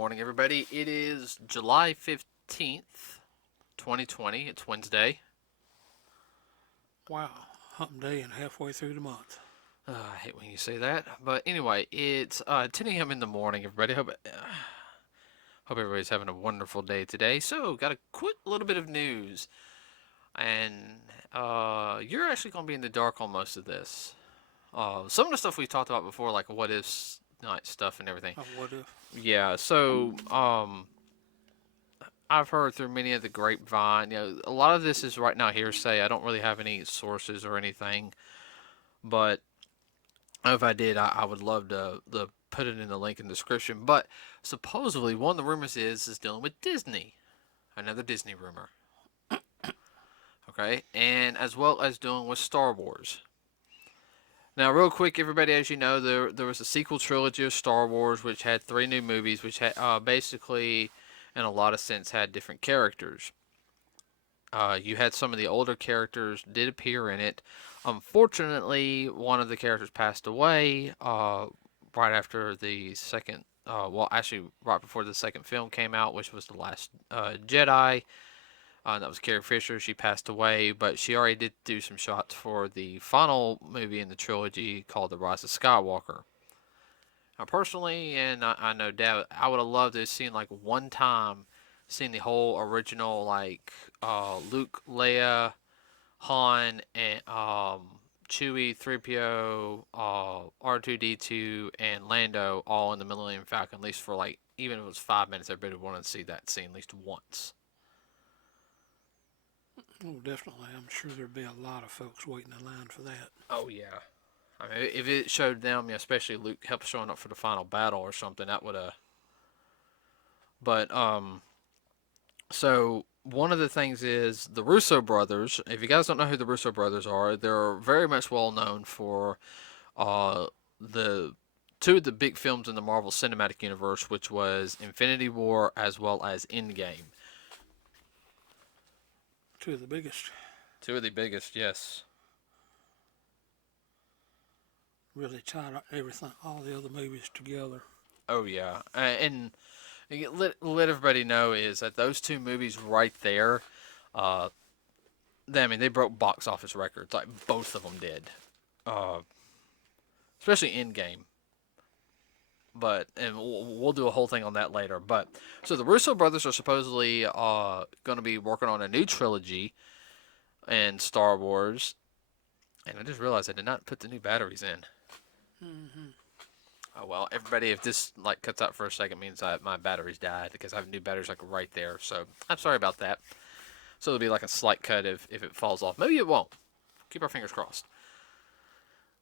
morning, everybody. It is July 15th, 2020. It's Wednesday. Wow, hump day and halfway through the month. I hate when you say that. But anyway, it's 10 a.m. in the morning, everybody. Hope everybody's having a wonderful day today. So, got a quick little bit of news. And you're actually going to be in the dark on most of this. Some of the stuff we talked about before, like what if night stuff and everything. What if? Yeah, so I've heard through many of the grapevine. A lot of this is right now hearsay. I don't really have any sources or anything, but if I did, I would love to put it in the link in the description. But supposedly, one of the rumors is dealing with Disney, another Disney rumor. Okay, and as well as dealing with Star Wars. Now, real quick, everybody, as you know, there was a sequel trilogy of Star Wars, which had three new movies, which had basically, in a lot of sense, had different characters. You had some of the older characters did appear in it. Unfortunately, one of the characters passed away right after the second. Well, actually, right before the second film came out, which was The Last Jedi. That was Carrie Fisher. She passed away, but she already did do some shots for the final movie in the trilogy called The Rise of Skywalker. Now, personally, and I know Dad, I would have loved to have seen like one time, seen the whole original like Luke, Leia, Han, and Chewie, 3PO, R2D2, and Lando all in the Millennium Falcon, at least for like even if it was 5 minutes, everybody wanted to see that scene at least once. Oh, definitely. I'm sure there'd be a lot of folks waiting in line for that. Oh yeah. I mean, if it showed them, especially Luke help showing up for the final battle or something, that would have. But so one of the things is the Russo brothers. If you guys don't know who the Russo brothers are, they're very much well known for uh the two of the big films in the Marvel Cinematic Universe, which was Infinity War as well as Endgame. Two of the biggest. Two of the biggest, yes. Really tied everything, all the other movies together. Oh yeah, and let everybody know is that those two movies right there, uh, they broke box office records. Like both of them did, uh, especially Endgame. But and we'll do a whole thing on that later. But so the Russo brothers are supposedly going to be working on a new trilogy in Star Wars, and I just realized I did not put the new batteries in. Mm-hmm. Oh well, everybody, if this like cuts out for a second, means that my batteries died because I have new batteries like right there. So I'm sorry about that. So it'll be like a slight cut if it falls off. Maybe it won't. Keep our fingers crossed.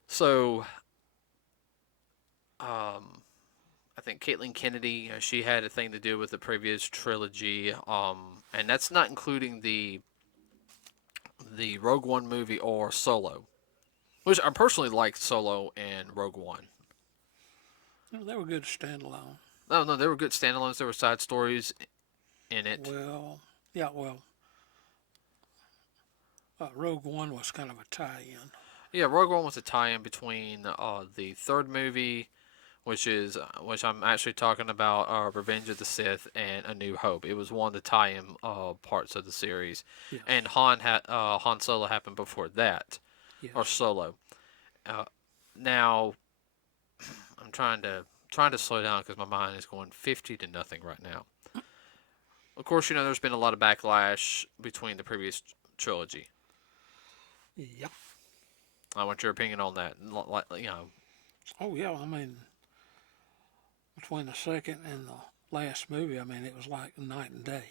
So, I think Caitlin Kennedy, she had a thing to do with the previous trilogy, and that's not including the Rogue One movie or Solo, which I personally liked Solo and Rogue One. No, they were good standalone. No, no, they were good standalones. There were side stories in it. Well, yeah, well, Rogue One was kind of a tie-in. Yeah, Rogue One was a tie-in between the third movie, which I'm actually talking about, Revenge of the Sith and A New Hope. It was one of the tie-in parts of the series, Yes, and Han Solo happened before that, yes. or Solo. Uh, Now I'm trying to slow down because my mind is going 50 to nothing right now. Of course, there's been a lot of backlash between the previous trilogy. Yep. I want your opinion on that. Oh, yeah, I mean, between the second and the last movie, I mean, it was like night and day.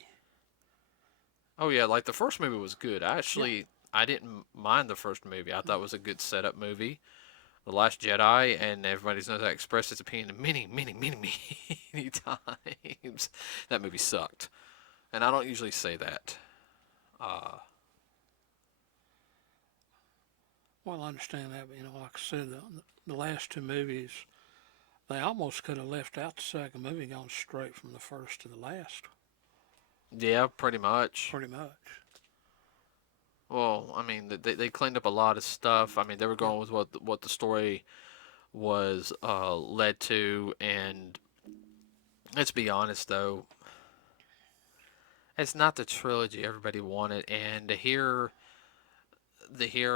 Oh yeah, like the first movie was good. Yeah. I didn't mind the first movie. I thought it was a good setup movie. The Last Jedi, and everybody knows I expressed its opinion many, many, many, many times. That movie sucked, and I don't usually say that. Uh, Well, I understand that, but like I said, the last two movies, they almost could have left out the second movie, and gone straight from the first to the last, yeah, pretty much. pretty much. Well, I mean, they cleaned up a lot of stuff. I mean, they were Yep. going with what the story was led to, and let's be honest though, it's not the trilogy everybody wanted, and to hear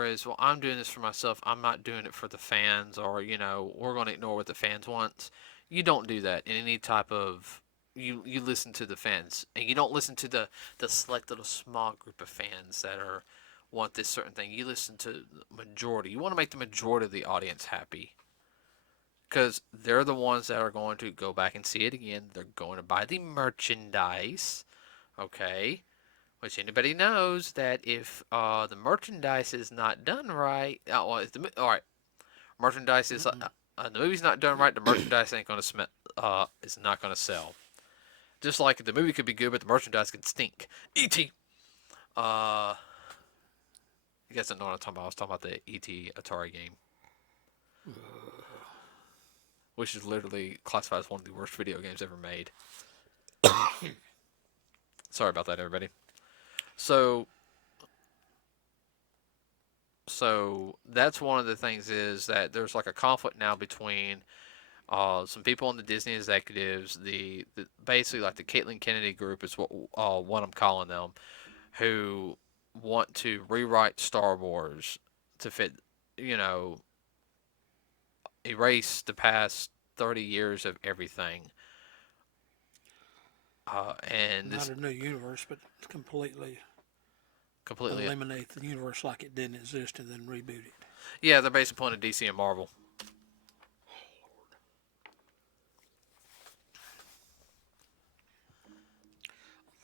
is, well, I'm doing this for myself. I'm not doing it for the fans, or we're going to ignore what the fans want. You don't do that in any type of. You listen to the fans, and you don't listen to the select little small group of fans that are want this certain thing. You listen to the majority. You want to make the majority of the audience happy, because they're the ones that are going to go back and see it again. They're going to buy the merchandise. Okay, which anybody knows that if the merchandise is not done right, well, all right, merchandise is Mm-mm. the movie's not done right, the merchandise ain't gonna is not gonna sell. Just like the movie could be good, but the merchandise could stink. E.T. Uh, you guys don't know what I'm talking about. I was talking about the E.T. Atari game, which is literally classified as one of the worst video games ever made. Sorry about that, everybody. So so that's one of the things is that there's like a conflict now between some people in the Disney executives, the basically like the Caitlin Kennedy group is what I'm calling them, who want to rewrite Star Wars to fit, you know, erase the past 30 years of everything. And Not this a new universe, but completely completely, eliminate the universe like it didn't exist and then reboot it. yeah, they're basically pulling a DC and Marvel.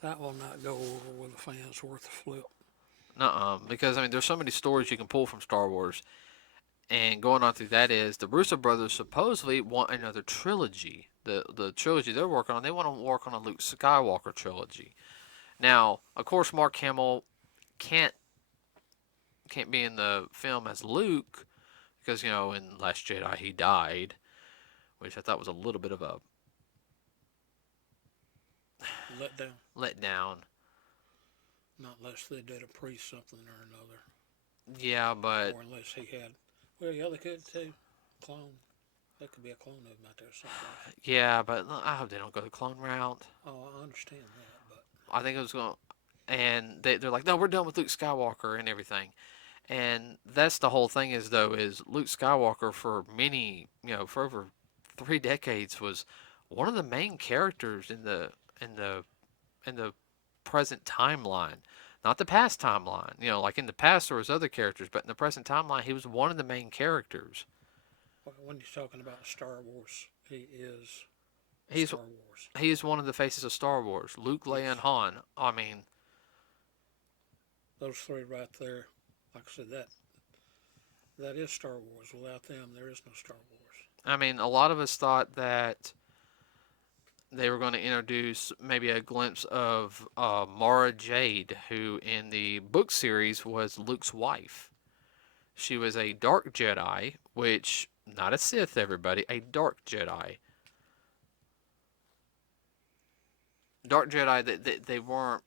That will not go over with the fans worth a flip. Nuh-uh, because I mean, there's so many stories you can pull from Star Wars. And going on through that is the Russo brothers supposedly want another trilogy. The trilogy they're working on, they want to work on a Luke Skywalker trilogy. Now, of course, Mark Hamill can't can't be in the film as Luke because in Last Jedi he died, which I thought was a little bit of a Let down. letdown. Not unless they did a priest something or another. Yeah, but Or unless he had. Well, yeah, they could too. Clone. That could be a clone of him out there somewhere. yeah, but I hope they don't go the clone route. Oh, I understand that, but I think it was going, and they're like, no, we're done with Luke Skywalker and everything. And that's the whole thing is though is Luke Skywalker for many for over 3 decades was one of the main characters in the in the present timeline, not the past timeline. Like in the past there was other characters, but in the present timeline he was one of the main characters. when you're talking about Star Wars, he is He's Star Wars. he is one of the faces of Star Wars. Luke, Leia, and Yes. Han. I mean, Those three right there, like I said, that is Star Wars. Without them, there is no Star Wars. a lot of us thought that they were going to introduce maybe a glimpse of Mara Jade, who in the book series was Luke's wife. She was a dark Jedi, which, not a Sith, everybody, a dark Jedi. Dark Jedi, they weren't.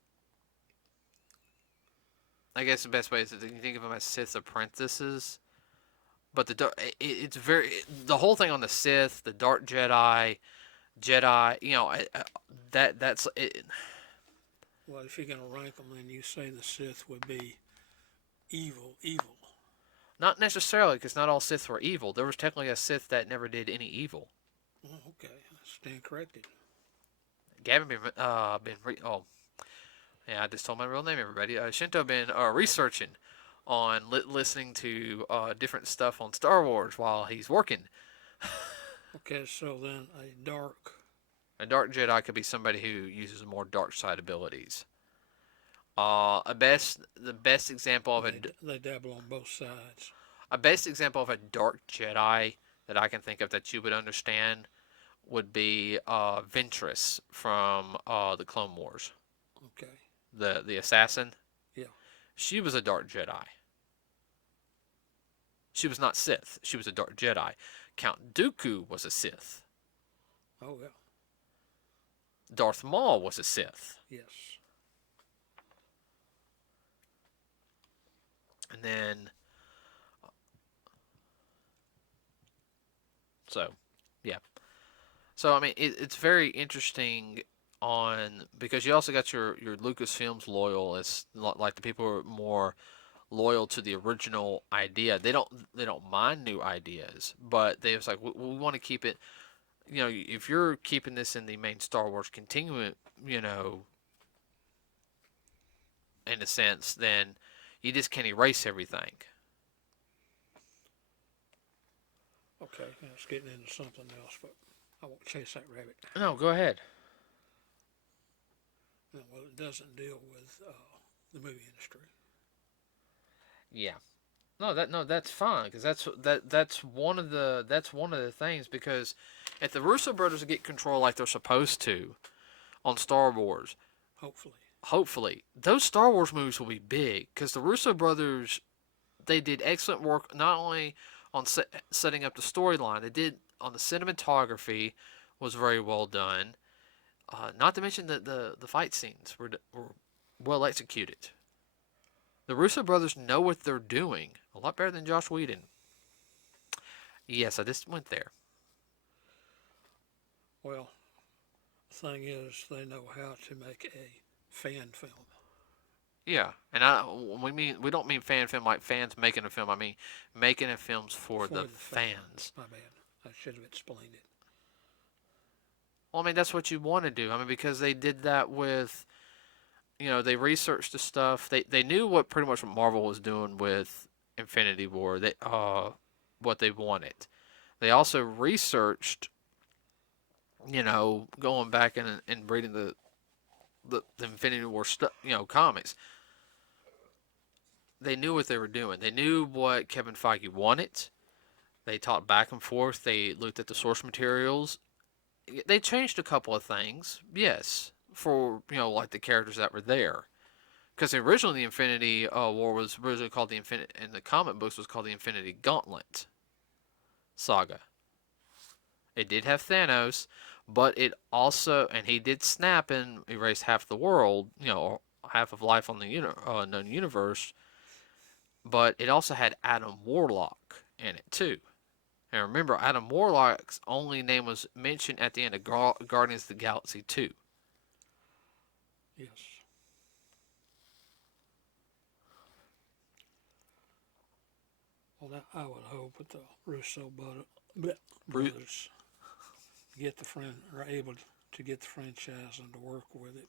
I guess the best way is to think of them as Sith apprentices. But it's very. The whole thing on the Sith, the Dark Jedi, that's it. Well, if you're going to rank them, then you say the Sith would be evil, evil. Not necessarily, because not all Sith were evil. There was technically a Sith that never did any evil. Oh, okay, I stand corrected. Gavin oh yeah, I just told my real name, everybody. Shinto been researching on listening to different stuff on Star Wars while he's working. Okay, so then A dark Jedi could be somebody who uses more dark side abilities. The best example of they dabble on both sides. a best example of a dark Jedi that I can think of that you would understand would be Ventress from the Clone Wars, Okay, the assassin. yeah. She was a dark Jedi. She was not Sith. She was a dark Jedi. Count Dooku was a Sith. Oh, yeah. Darth Maul was a Sith. Yes. And then, so, yeah. So I mean, it's very interesting on because you also got your Lucasfilms loyalists, like the people who are more loyal to the original idea. They don't mind new ideas, but they was like we want to keep it. You know, if you're keeping this in the main Star Wars continuum, you know, in a sense, then you just can't erase everything. Okay, now it's getting into something else, but I won't chase that rabbit. No, go ahead. No, well, it doesn't deal with the movie industry. Yeah. No, that's fine because that's one of the things because if the Russo brothers get control like they're supposed to on Star Wars, Hopefully. hopefully those Star Wars movies will be big because the Russo brothers they did excellent work not only on setting up the storyline, they did on the cinematography was very well done. Not to mention that the fight scenes were well executed. The Russo brothers know what they're doing a lot better than Josh Whedon. Yes, I just went there. Well, the thing is, they know how to make a fan film. Yeah, and we don't mean fan film like fans making a film. I mean making a films for the fans. My bad. I should have explained it. Well, I mean that's what you want to do. I mean because they did that with they researched the stuff. They knew what pretty much what Marvel was doing with Infinity War. They what they wanted. They also researched going back and reading the Infinity War stuff, comics. They knew what they were doing. They knew what Kevin Feige wanted. They talked back and forth. They looked at the source materials. They changed a couple of things, yes, for like the characters that were there. Because originally the Infinity War was originally called the Infinity in the comic books was called the Infinity Gauntlet saga. It did have Thanos, but it also and he did snap and erase half the world, or half of life on the known universe. But it also had Adam Warlock in it too. And remember, Adam Warlock's only name was mentioned at the end of Guardians of the Galaxy 2. Yes. Well, I would hope that the Russo brothers are able to get the franchise and to work with it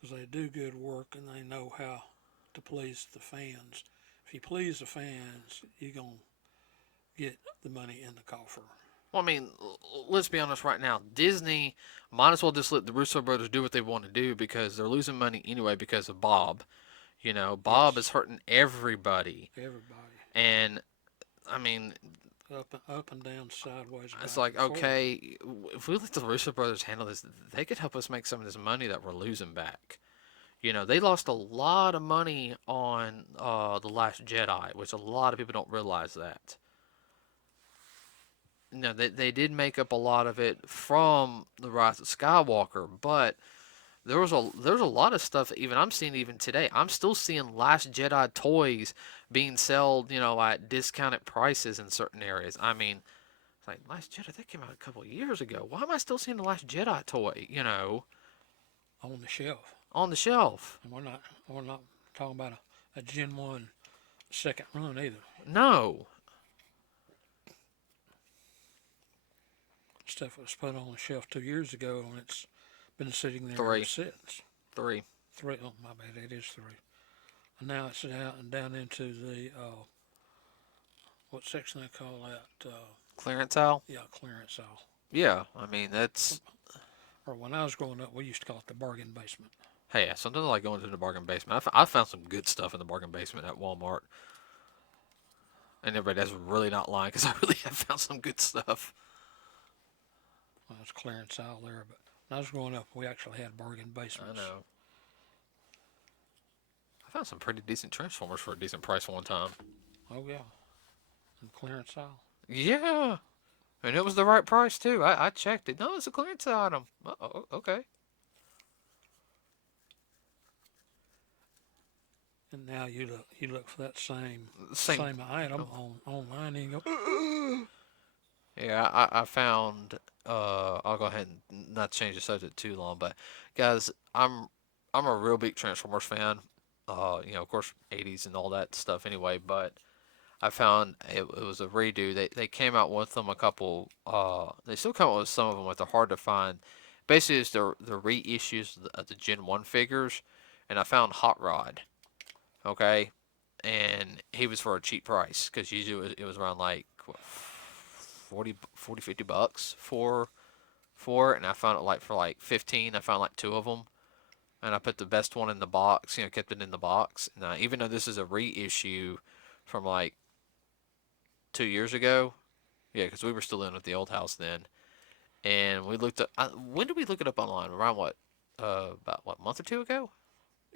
because they do good work and they know how to please the fans. If you please the fans, you're going to get the money in the coffer. Well, I mean, let's be honest right now. Disney might as well just let the Russo brothers do what they want to do because they're losing money anyway because of Bob. Bob Yes. is hurting everybody. Everybody. And, I mean, Up and down, sideways. it's Back like, and forth. okay, if we let the Russo brothers handle this, they could help us make some of this money that we're losing back. They lost a lot of money on The Last Jedi, which a lot of people don't realize that. They did make up a lot of it from The Rise of Skywalker, but there's a lot of stuff that even I'm seeing even today. I'm still seeing Last Jedi toys being sold, at discounted prices in certain areas. I mean, it's like Last Jedi that came out a couple of years ago. Why am I still seeing the Last Jedi toy? On the shelf. On the shelf. And we're not talking about a Gen 1 second run either. No. Stuff was put on the shelf 2 years ago and it's been sitting there Three. ever since. Three. Oh my bad, it is 3. And now it's down into the, what section they call that? Clearance aisle? Yeah, clearance aisle. Yeah, I mean, that's. Or when I was growing up, we used to call it the bargain basement. Hey, yeah, something like going to the bargain basement. I found some good stuff in the bargain basement at Walmart. And everybody that's really not lying because I really have found some good stuff. Well, it's clearance aisle there, but when I was growing up, we actually had bargain basements. I know. I found some pretty decent Transformers for a decent price one time. Oh, yeah. And clearance aisle. Yeah. And it was the right price, too. I checked it. No, it's a clearance item. Oh, okay. And now you look for that same Same. item online and you go, Yeah, I found. I'll go ahead and not change the subject too long, but guys, I'm a real big Transformers fan. Of course, '80s and all that stuff. Anyway, but I found it was a redo. They came out with them a couple. They still come out with some of them, but they're hard to find. Basically, it's the reissues of the Gen One figures, and I found Hot Rod. Okay, and he was for a cheap price because usually it was around like what, 40, 50 bucks for it, and I found it like for like 15. I found like two of them, and I put the best one in the box. Kept it in the box. And even though this is a reissue from like 2 years ago, yeah, because we were still in at the old house then, and we looked up. When did we look it up online? Around what? About what, month or two ago?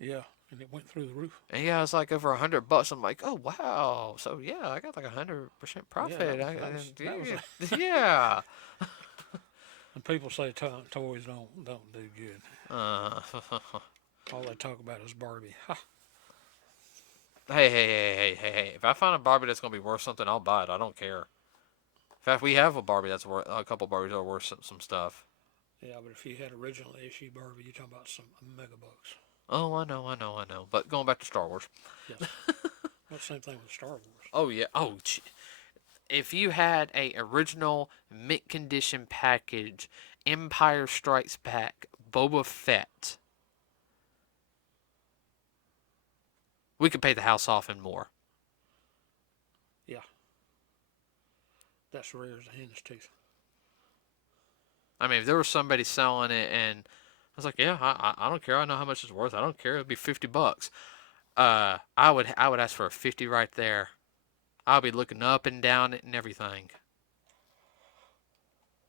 Yeah, and it went through the roof. And yeah, it's like over $100. I'm like, oh wow. So yeah, I got like 100% Yeah, profit. that was Yeah. and people say toys don't do good. Uh, All they talk about is Barbie. Ha. hey. If I find a Barbie that's gonna be worth something, I'll buy it. I don't care. In fact, we have a Barbie that's worth a couple Barbies that are worth some stuff. Yeah, but if you had original issue Barbie, you're talking about some mega bucks. Oh, I know. But going back to Star Wars. Yes. Well, same thing with Star Wars. Oh yeah. If you had a original mint condition package, Empire Strikes Back, Boba Fett, we could pay the house off and more. Yeah, that's rare as a hen's teeth. I mean, if there was somebody selling it, and I was like, yeah, I don't care. I know how much it's worth. I don't care. It'd be $50. I would ask for a 50 right there. I'll be looking up and down it and everything.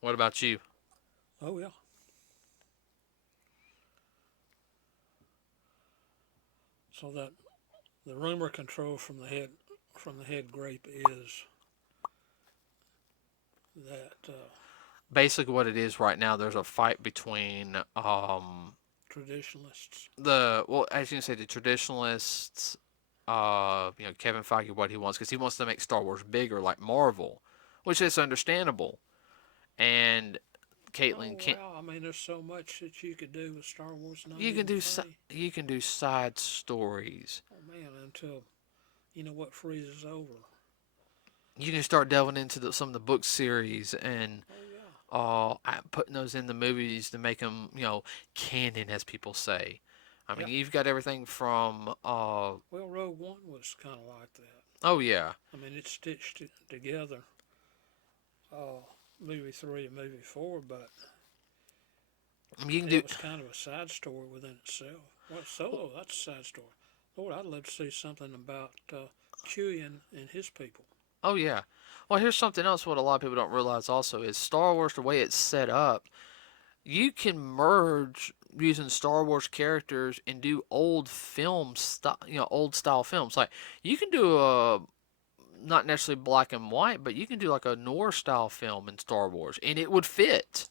What about you? Oh yeah. So that the rumor control from the head grape is that Basically, what it is right now, there's a fight between traditionalists. as you can say, the traditionalists, Kevin Feige, what he wants, because he wants to make Star Wars bigger like Marvel, which is understandable. And Oh Caitlin can't. wow! I mean, there's so much that you could do with Star Wars. Not You can even do funny. you can do side stories. Oh man, until you know what freezes over. You can start delving into some of the book series and Oh yeah. putting those in the movies to make them, canon, as people say. I mean, Yeah. you've got everything from Well, Rogue One was kind of like that. oh yeah. I mean, it's stitched together. Uh, movie three and movie four, but I mean, you can do it was kind of a side story within itself. Well, Solo, that's a side story. Lord, I'd love to see something about Chewie and his people. oh yeah. Well, here's something else. What a lot of people don't realize also is Star Wars, the way it's set up. You can merge using Star Wars characters and do old film style, old style films. Like you can do a not necessarily black and white, but you can do like a noir style film in Star Wars, and it would fit.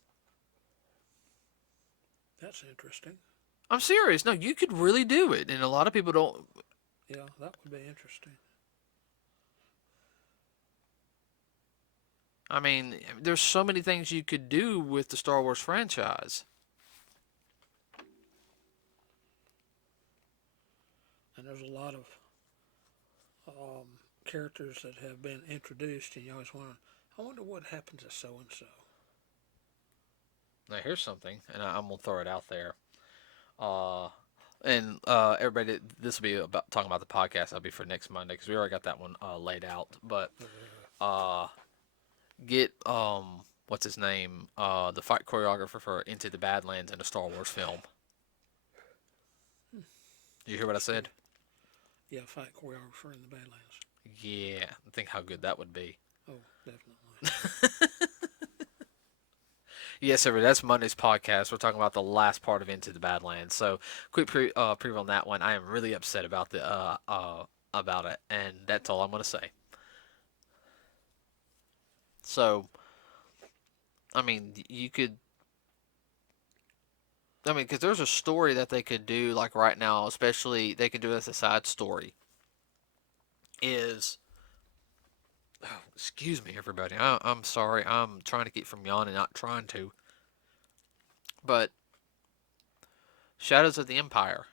That's interesting. I'm serious. No, you could really do it, and a lot of people don't. Yeah, that would be interesting. I mean, there's so many things you could do with the Star Wars franchise. And there's a lot of characters that have been introduced, and you always wonder, I wonder what happened to so and so. Now here's something, and I'm gonna throw it out there. Uh, and everybody, this will be about talking about the podcast. That'll be for next Monday because we already got that one laid out. But uh, get what's his name? The fight choreographer for Into the Badlands in a Star Wars film. Did you hear what I said? Yeah, fight choreographer in the Badlands. Yeah, think how good that would be. Oh, definitely. Yes, sir. That's Monday's podcast. We're talking about the last part of Into the Badlands. So, quick preview on that one. I am really upset about about it, and that's all I'm gonna say. So, I mean, you could. I mean, because there's a story that they could do like right now, especially they could do as a side story. Is Excuse me, everybody. I'm sorry. I'm trying to keep from yawning, not trying to. But Shadows of the Empire,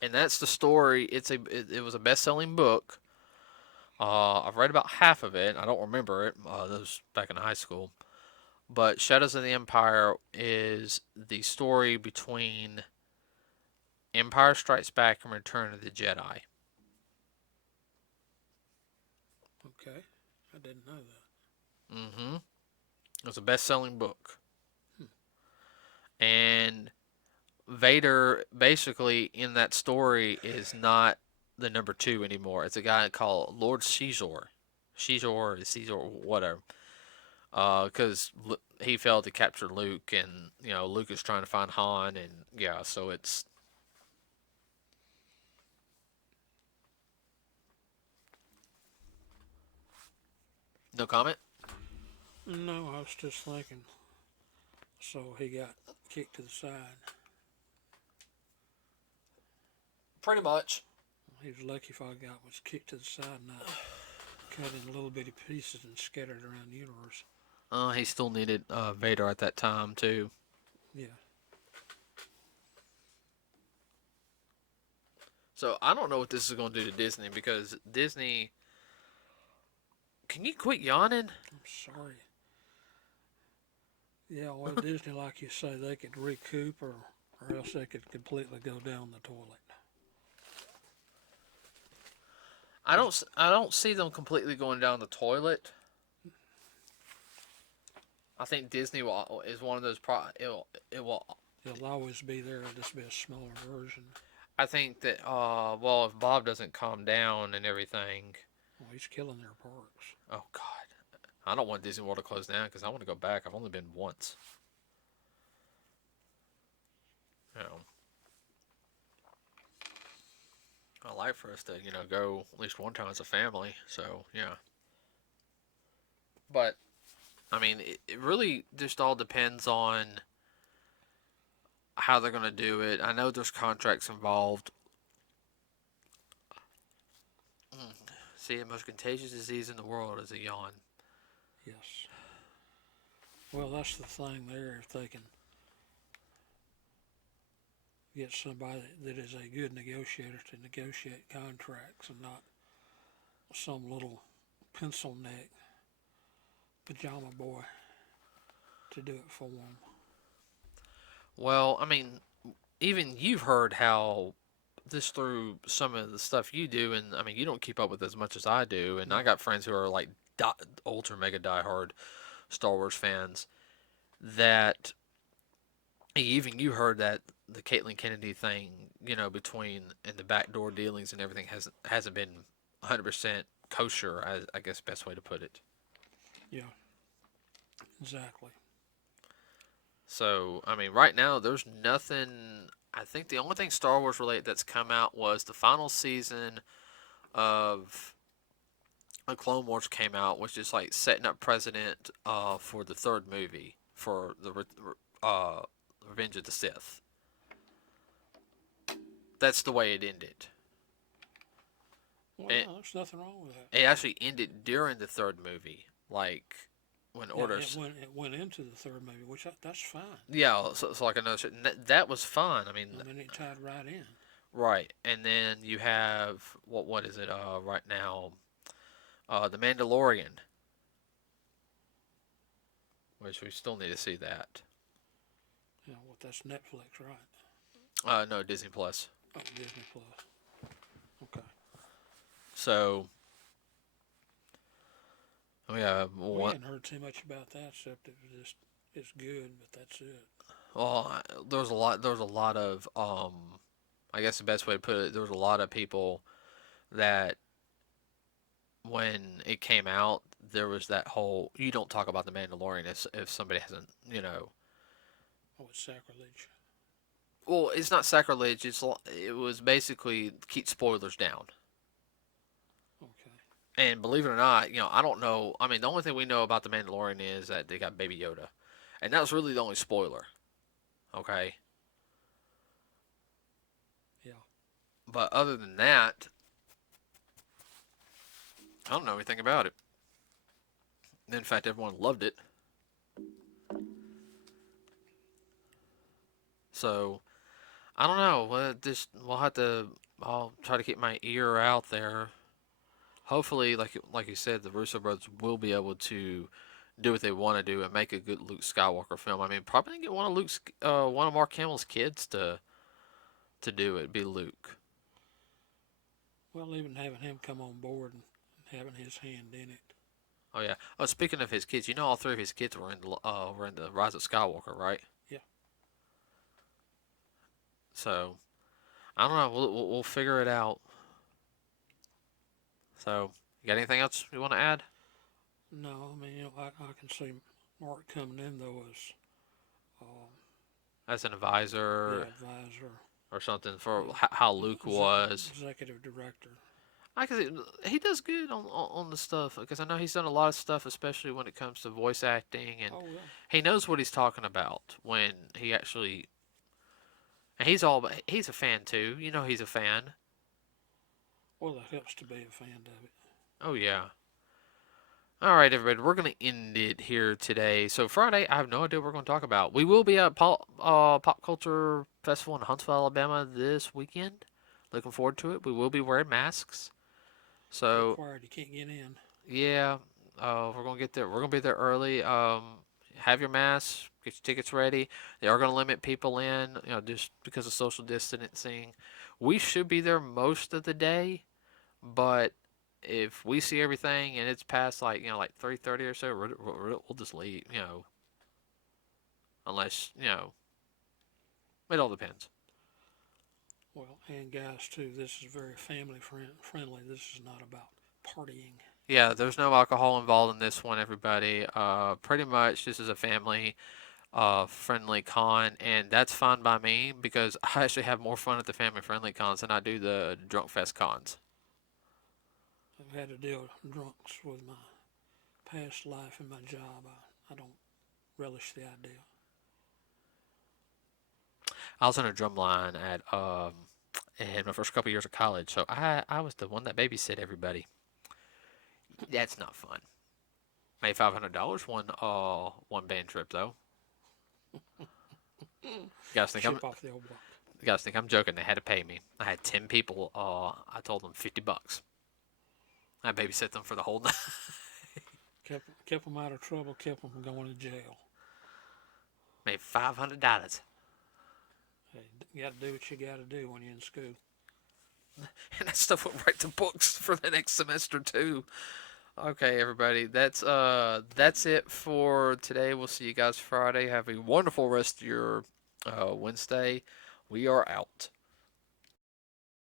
and that's the story. It was a best-selling book. I've read about half of it. I don't remember it. That was back in high school. But Shadows of the Empire is the story between Empire Strikes Back and Return of the Jedi. Okay, I didn't know that. Mm-hmm. It was a best-selling book, Hmm. and Vader basically in that story is not the number two anymore. It's a guy called Lord Caesar. Caesar, whatever. Because he failed to capture Luke, and Luke is trying to find Han, and yeah, so it's no comment. No, I was just thinking. So he got kicked to the side. Pretty much. He was lucky if all he got was kicked to the side, not cut in little bitty pieces and scattered around the universe. He still needed Vader at that time too. Yeah. So I don't know what this is going to do to Disney, because Disney. Can you quit yawning? I'm sorry. Yeah, well, Disney, like you say, they could recoup, or else they could completely go down the toilet. I don't see them completely going down the toilet. I think Disney is one of those it will. It'll always be there. It'll just be a smaller version. I think that well, if Bob doesn't calm down and everything. Well, he's killing their parks. Oh God, I don't want Disney World to close down because I want to go back. I've only been once. You know, I like for us to go at least one time as a family. So yeah, but I mean, it really just all depends on how they're going to do it. I know there's contracts involved. See, the most contagious disease in the world is a yawn. Yes. Well, that's the thing there. If they can get somebody that is a good negotiator to negotiate contracts and not some little pencil neck pajama boy to do it for them. Well, I mean, even you've heard how this through some of the stuff you do, and I mean, you don't keep up with as much as I do, and I No. got friends who are like ultra mega diehard Star Wars fans. That even you heard that the Caitlyn Kennedy thing, between and the backdoor dealings and everything hasn't been 100% kosher. I guess best way to put it. Yeah. Exactly. So I mean, right now there's nothing. I think the only thing Star Wars related that's come out was the final season of the Clone Wars came out, which is like setting up precedent for the third movie for the uh, Revenge of the Sith. That's the way it ended. Well, And there's nothing wrong with that. it actually ended during the third movie, like when Yeah, orders. it went into the third movie, which that's fine. Yeah, so like another shit. That was fun. I mean, I mean, it tied right in. right. And then you have what is it? Right now, the Mandalorian, which we still need to see that. Yeah, well, that's Netflix, right? No, Disney Plus. Oh, Disney Plus. Okay. So we have We one. hadn't heard too much about that, except it was just it's good, but that's it. Well, there's a lot. There's a lot of. I guess the best way to put it, there was a lot of people that when it came out, there was that whole you don't talk about the Mandalorian if somebody hasn't, Oh, it's sacrilege. Well, it's not sacrilege. It was basically keep spoilers down. Okay. And believe it or not, I don't know. I mean, the only thing we know about the Mandalorian is that they got Baby Yoda, and that was really the only spoiler. Okay. Yeah. But other than that, I don't know anything about it. In fact, everyone loved it. So I don't know. We'll have to. I'll try to keep my ear out there. Hopefully, like you said, the Russo brothers will be able to do what they want to do and make a good Luke Skywalker film. I mean, probably get one of Mark Hamill's kids to do it. Be Luke. Well, even having him come on board and having his hand in it. Oh yeah. Oh, speaking of his kids, all three of his kids were in the Rise of Skywalker, right? Yeah. So I don't know. We'll figure it out. So you got anything else you want to add? No, I mean, I can see Mark coming in though as, um, As an advisor advisor, or something for yeah, how Luke was. executive director. I can see he does good on the stuff because I know he's done a lot of stuff, especially when it comes to voice acting, and Oh yeah. he knows what he's talking about when he actually. And he's a fan too. He's a fan. Well, that helps to be a fan of it. Oh yeah. All right, everybody, we're going to end it here today. So Friday, I have no idea what we're going to talk about. We will be at Pop Culture Festival in Huntsville, Alabama this weekend. Looking forward to it. We will be wearing masks. So Required, you can't get in. yeah, we're going to get there. We're going to be there early. Have your masks. Get your tickets ready. They are going to limit people in, just because of social distancing. We should be there most of the day, but if we see everything and it's past like 3:30 or so, we'll just leave. Unless it all depends. Well, and guys too, this is very family friendly. This is not about partying. Yeah, there's no alcohol involved in this one, everybody. Pretty much this is a family friendly con, and that's fine by me because I actually have more fun at the family friendly cons than I do the drunk fest cons. I've had to deal with drunks with my past life and my job. I don't relish the idea. I was in a drum line at in my first couple years of college, so I was the one that babysit everybody. That's not fun. Made $500 one band trip though. You guys think I'm Ship off the old block. you guys think I'm joking? They had to pay me. I had 10 people. I told them $50. I babysit them for the whole night. Kept them out of trouble. Kept them from going to jail. Made $500. Hey, you got to do what you got to do when you're in school. And that stuff went right to books for the next semester too. Okay, everybody, that's it for today. We'll see you guys Friday. Have a wonderful rest of your Wednesday. We are out.